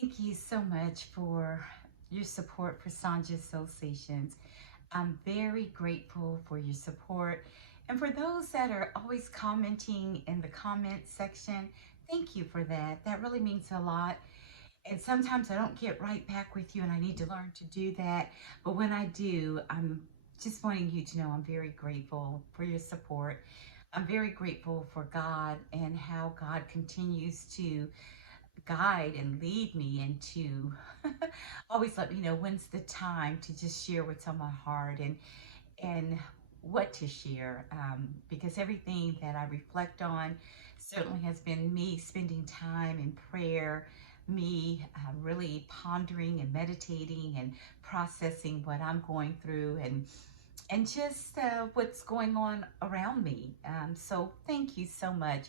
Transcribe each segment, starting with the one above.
Thank you so much for your support for Sonja Soulsations. I'm very grateful for your support. And for those that are always commenting in the comment section, thank you for that. That really means a lot. And sometimes I don't get right back with you, and I need to learn to do that. But when I do, I'm just wanting you to know I'm very grateful for your support. I'm very grateful for God and how God continues to guide and lead me and to always let me know when's the time to just share what's on my heart and what to share, because everything that I reflect on certainly has been me spending time in prayer, me really pondering and meditating and processing what I'm going through and just what's going on around me. So thank you so much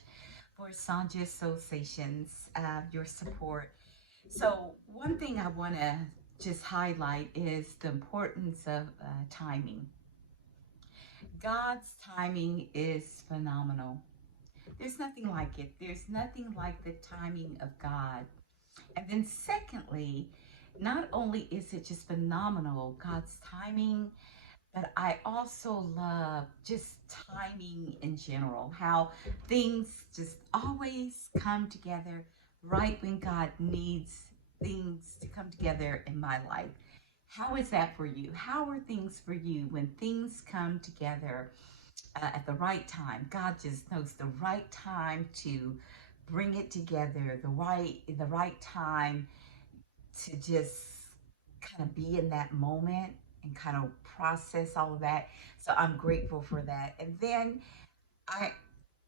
for Sonja Soulsations, your support. So one thing I want to just highlight is the importance of timing. God's timing is phenomenal. There's nothing like it. There's nothing like the timing of God. And then secondly, not only is it just phenomenal, God's timing, but I also love just timing in general, how things just always come together right when God needs things to come together in my life. How is that for you? How are things for you when things come together at the right time? God just knows the right time to bring it together, the right time to just kind of be in that moment and kind of process all of that. So I'm grateful for that. And then I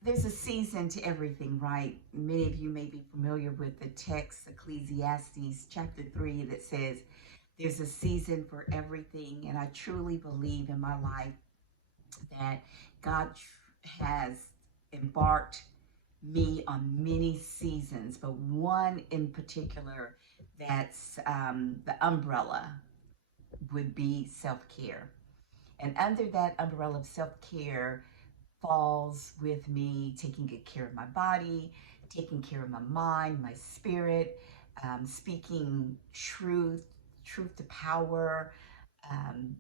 there's a season to everything, right? Many of you may be familiar with the text, Ecclesiastes chapter 3, that says there's a season for everything. And I truly believe in my life that God has embarked me on many seasons, but one in particular that's the umbrella would be self-care. And under that umbrella of self-care falls with me taking good care of my body, taking care of my mind, my spirit, speaking truth to power,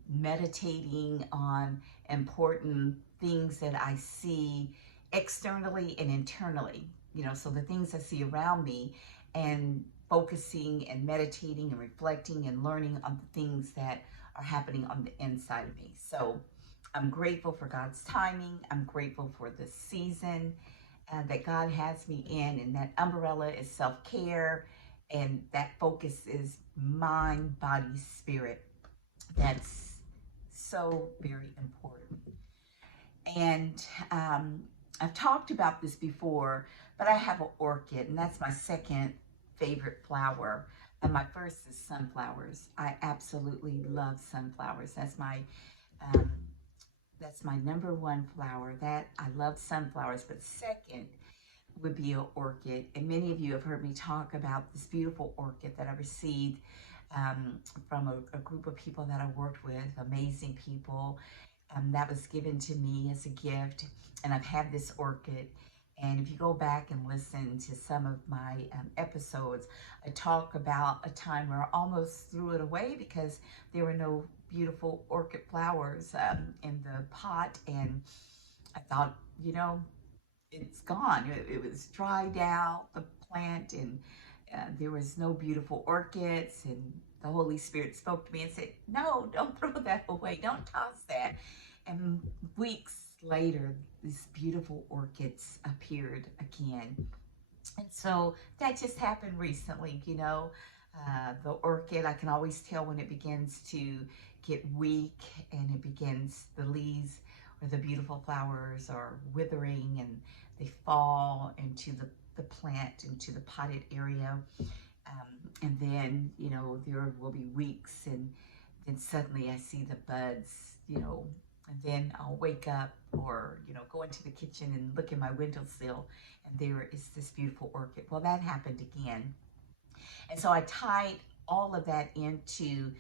meditating on important things that I see externally and internally, so the things I see around me, and focusing and meditating and reflecting and learning on the things that are happening on the inside of me. So I'm grateful for God's timing. I'm grateful for the season that God has me in, and that umbrella is self-care, and that focus is mind, body, spirit. That's so very important. And I've talked about this before, but I have an orchid, and that's my second favorite flower. And my first is sunflowers. I absolutely love sunflowers. Um, that's my number one flower. That I love sunflowers, but second would be an orchid. And many of you have heard me talk about this beautiful orchid that I received from a group of people that I worked with, amazing people. That was given to me as a gift. And I've had this orchid. And if you go back and listen to some of my episodes, I talk about a time where I almost threw it away because there were no beautiful orchid flowers in the pot. And I thought, it's gone. It was dried out, the plant, and there was no beautiful orchids. And the Holy Spirit spoke to me and said, no, don't throw that away. Don't toss that. And weeks later, these beautiful orchids appeared again. And so that just happened recently. The orchid, I can always tell when it begins to get weak and the leaves or the beautiful flowers are withering and they fall into the plant, into the potted area. And then, there will be weeks, and then suddenly I see the buds, and then I'll wake up or, go into the kitchen and look in my windowsill, and there is this beautiful orchid. Well, that happened again. And so I tied all of that into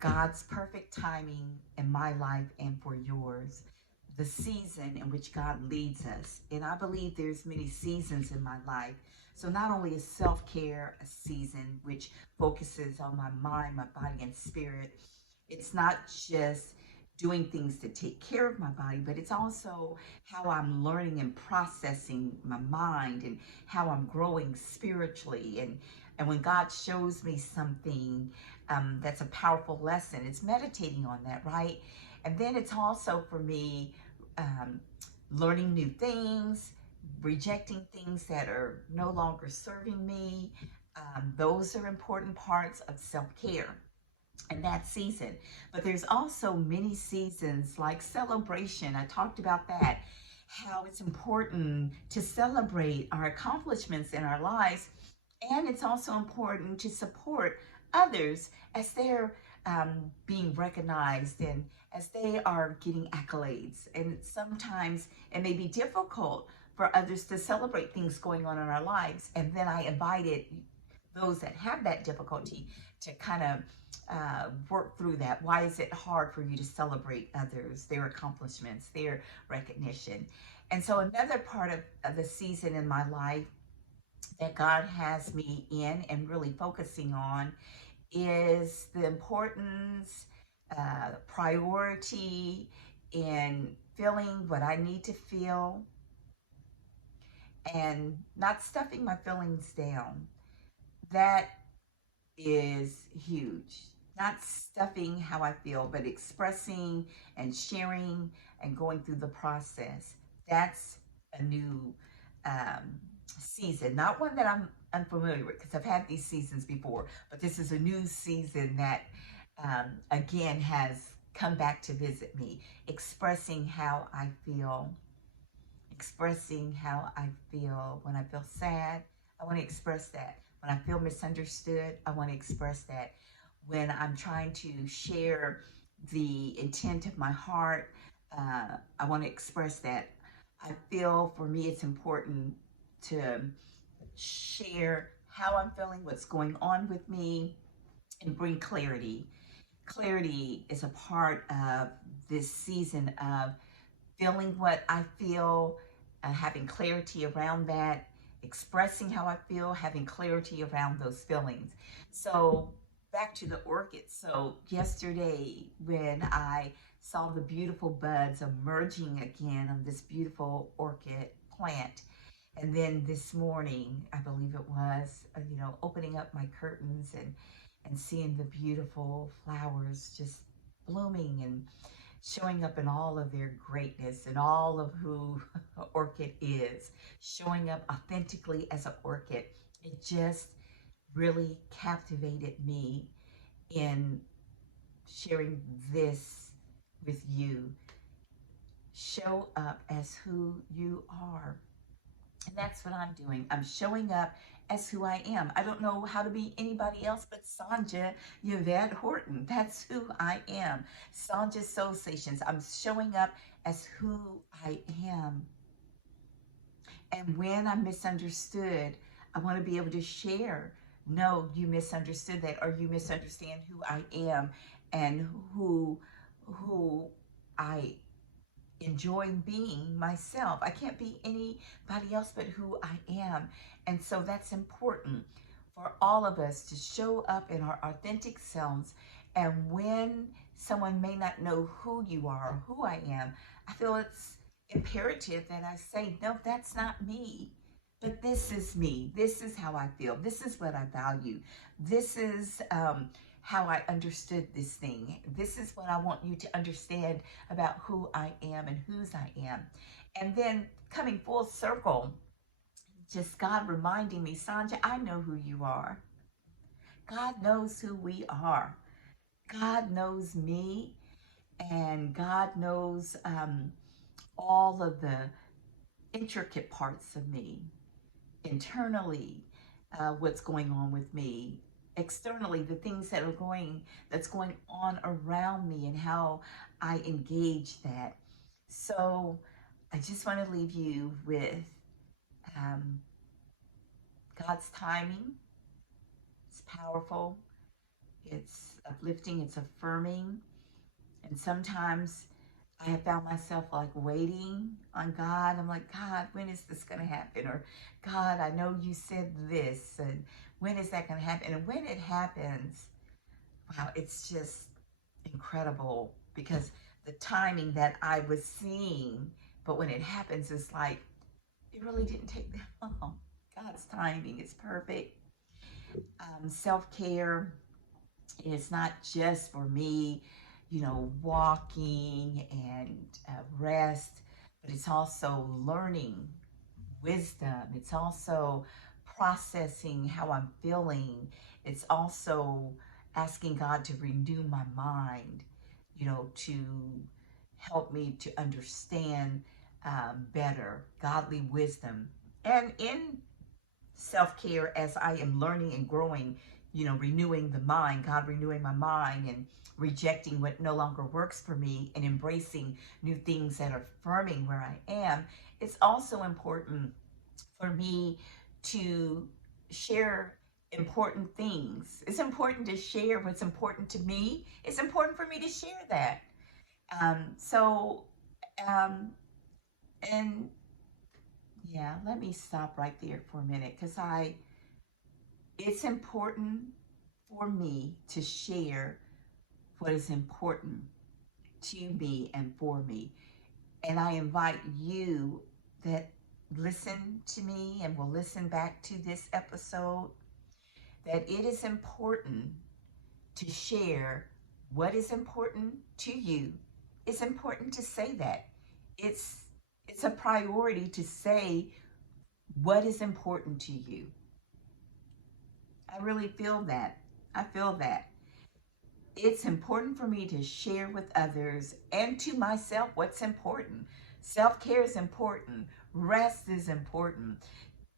God's perfect timing in my life and for yours, the season in which God leads us. And I believe there's many seasons in my life. So not only is self-care a season which focuses on my mind, my body, and spirit, it's not just doing things to take care of my body, but it's also how I'm learning and processing my mind and how I'm growing spiritually. And when God shows me something that's a powerful lesson, it's meditating on that, right? And then it's also for me um, learning new things, rejecting things that are no longer serving me. Those are important parts of self-care in that season. But there's also many seasons like celebration. I talked about that, how it's important to celebrate our accomplishments in our lives. And it's also important to support others as they're being recognized and as they are getting accolades. And sometimes it may be difficult for others to celebrate things going on in our lives. And then I invited those that have that difficulty to kind of work through that. Why is it hard for you to celebrate others, their accomplishments, their recognition? And so another part of the season in my life that God has me in and really focusing on is the importance, priority in feeling what I need to feel and not stuffing my feelings down. That is huge. Not stuffing how I feel, but expressing and sharing and going through the process. That's a new season. Not one that I'm unfamiliar with because I've had these seasons before, but this is a new season that again has come back to visit me. Expressing how I feel, expressing how I feel. When I feel sad, I want to express that. When I feel misunderstood, I want to express that. When I'm trying to share the intent of my heart, I want to express that. I feel for me it's important to share how I'm feeling, what's going on with me, and bring clarity. Clarity is a part of this season of feeling what I feel, having clarity around that, expressing how I feel, having clarity around those feelings. So back to the orchids. So yesterday when I saw the beautiful buds emerging again on this beautiful orchid plant, and then this morning, I believe it was, opening up my curtains and seeing the beautiful flowers just blooming and showing up in all of their greatness and all of who Orchid is, showing up authentically as an orchid. It just really captivated me in sharing this with you. Show up as who you are. And that's what I'm doing. I'm showing up as who I am. I don't know how to be anybody else but Sonja Yvette Horton. That's who I am. Sonja Soulsations. I'm showing up as who I am. And when I'm misunderstood, I want to be able to share. No, you misunderstood that, or you misunderstand who I am and who I enjoying being myself. I can't be anybody else but who I am. And so that's important for all of us to show up in our authentic selves. And when someone may not know who you are, who I am, I feel it's imperative that I say, no, that's not me. But this is me. This is how I feel. This is what I value. This is how I understood this thing. This is what I want you to understand about who I am and whose I am. And then coming full circle, just God reminding me, Sonja, I know who you are. God knows who we are. God knows me, and God knows all of the intricate parts of me, internally, what's going on with me, externally, the things that's going on around me and how I engage that. So I just want to leave you with um, God's timing. It's powerful, it's uplifting, it's affirming, and sometimes I have found myself like waiting on God. I'm like, God, when is this going to happen? Or, God, I know you said this, and when is that going to happen? And when it happens, wow, it's just incredible, because the timing that I was seeing, but when it happens, it's like, it really didn't take that long. God's timing is perfect. Self care is not just for me, walking and rest, but it's also learning wisdom. It's also processing how I'm feeling. It's also asking God to renew my mind, to help me to understand better, godly wisdom. And in self care, as I am learning and growing, renewing the mind, God renewing my mind, and rejecting what no longer works for me and embracing new things that are affirming where I am, it's also important for me to share important things. It's important to share what's important to me. It's important for me to share that. So, um, and yeah, let me stop right there for a minute, because it's important for me to share what is important to me and for me. And I invite you that listen to me and will listen back to this episode, that it is important to share what is important to you. It's important to say that. It's it's a priority to say what is important to you. I really feel that. I feel that. It's important for me to share with others and to myself what's important. Self care is important. Rest is important.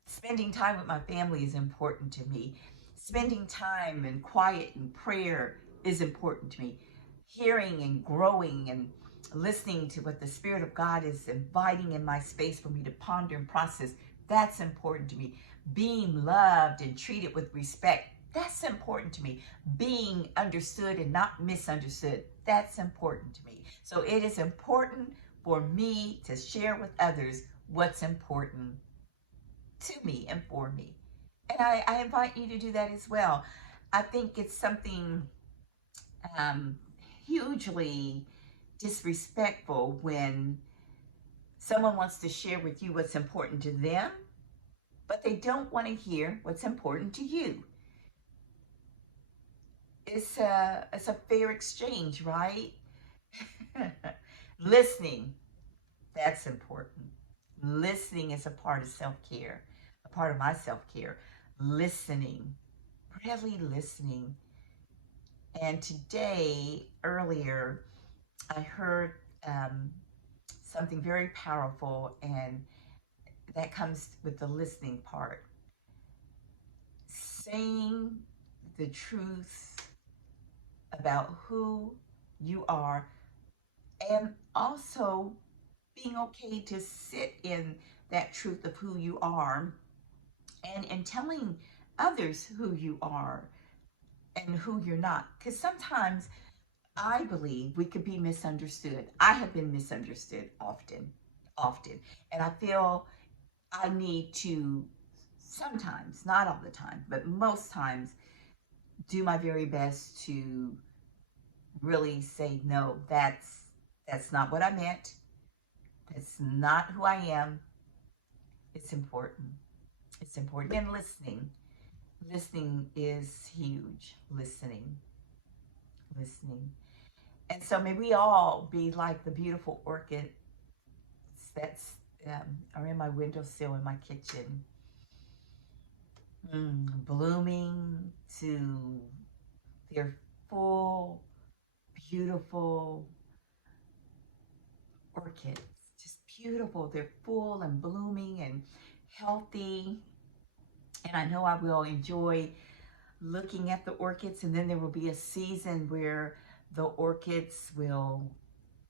Spending time with my family is important to me. Spending time in quiet and prayer is important to me. Hearing and growing and listening to what the Spirit of God is inviting in my space for me to ponder and process, that's important to me. Being loved and treated with respect, that's important to me. Being understood and not misunderstood, that's important to me. So it is important for me to share with others what's important to me and for me. And I invite you to do that as well. I think it's something um, hugely disrespectful when someone wants to share with you what's important to them, but they don't want to hear what's important to you. It's a fair exchange, right? Listening, that's important. Listening is a part of self-care, a part of my self-care. Listening, really listening. And today, earlier, I heard um, something very powerful, and that comes with the listening part. Saying the truth about who you are, and also being okay to sit in that truth of who you are, and telling others who you are and who you're not. Because sometimes I believe we could be misunderstood. I have been misunderstood often, often. And I feel I need to sometimes, not all the time, but most times, do my very best to really say, no, that's not what I meant. That's not who I am. It's important. It's important. And listening. Listening is huge. Listening. And so may we all be like the beautiful orchids that's are in my windowsill in my kitchen, blooming to their full, beautiful orchids. Just beautiful. They're full and blooming and healthy. And I know I will enjoy looking at the orchids. And then there will be a season where the orchids will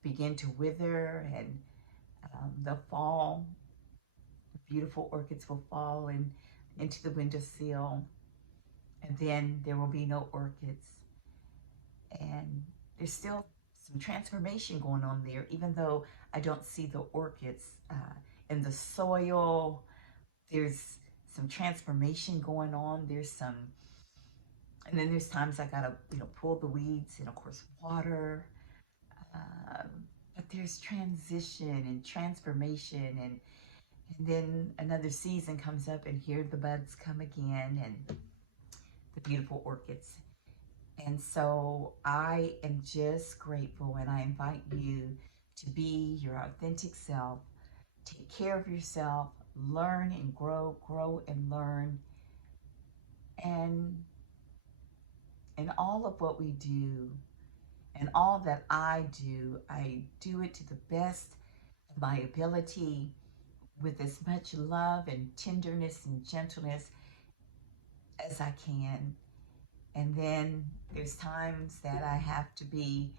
begin to wither, and the fall, the beautiful orchids will fall into the windowsill. And then there will be no orchids. And there's still some transformation going on there, even though I don't see the orchids in the soil. There's some transformation going on. And then there's times I gotta, pull the weeds and of course water. Um, but there's transition and transformation, and then another season comes up, and here the buds come again, and the beautiful orchids. And so I am just grateful, and I invite you to be your authentic self. Take care of yourself, learn and grow and learn. And in all of what we do, and all that I do it to the best of my ability, with as much love and tenderness and gentleness as I can. And then there's times that I have to be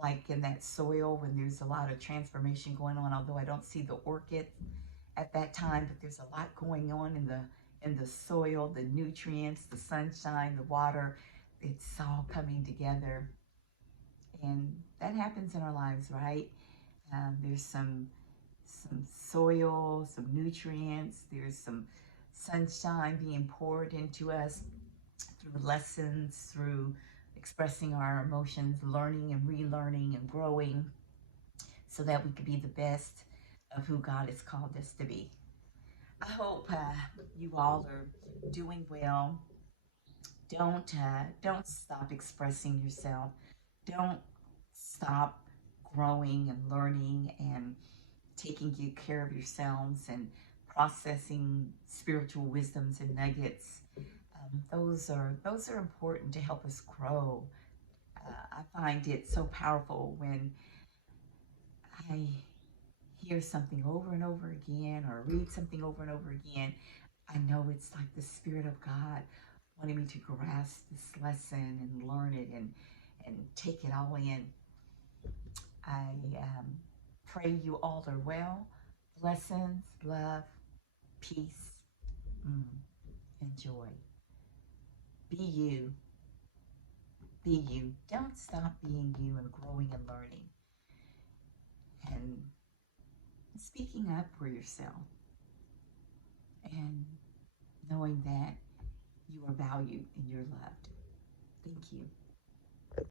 like in that soil when there's a lot of transformation going on, although I don't see the orchid at that time, but there's a lot going on in the soil, the nutrients, the sunshine, the water. It's all coming together. And that happens in our lives, right? There's some soil, some nutrients, there's some sunshine being poured into us through lessons, through expressing our emotions, learning and relearning and growing, so that we could be the best of who God has called us to be. I hope you all are doing well. Don't stop expressing yourself. Don't stop growing and learning and taking good care of yourselves and processing spiritual wisdoms and nuggets. Those are important to help us grow. I find it so powerful when I hear something over and over again or read something over and over again. I know it's like the Spirit of God wanting me to grasp this lesson and learn it and take it all in. I pray you all are well. Blessings, love, peace, and joy. Be you. Be you. Don't stop being you and growing and learning and speaking up for yourself and knowing that you are valued and you're loved. Thank you.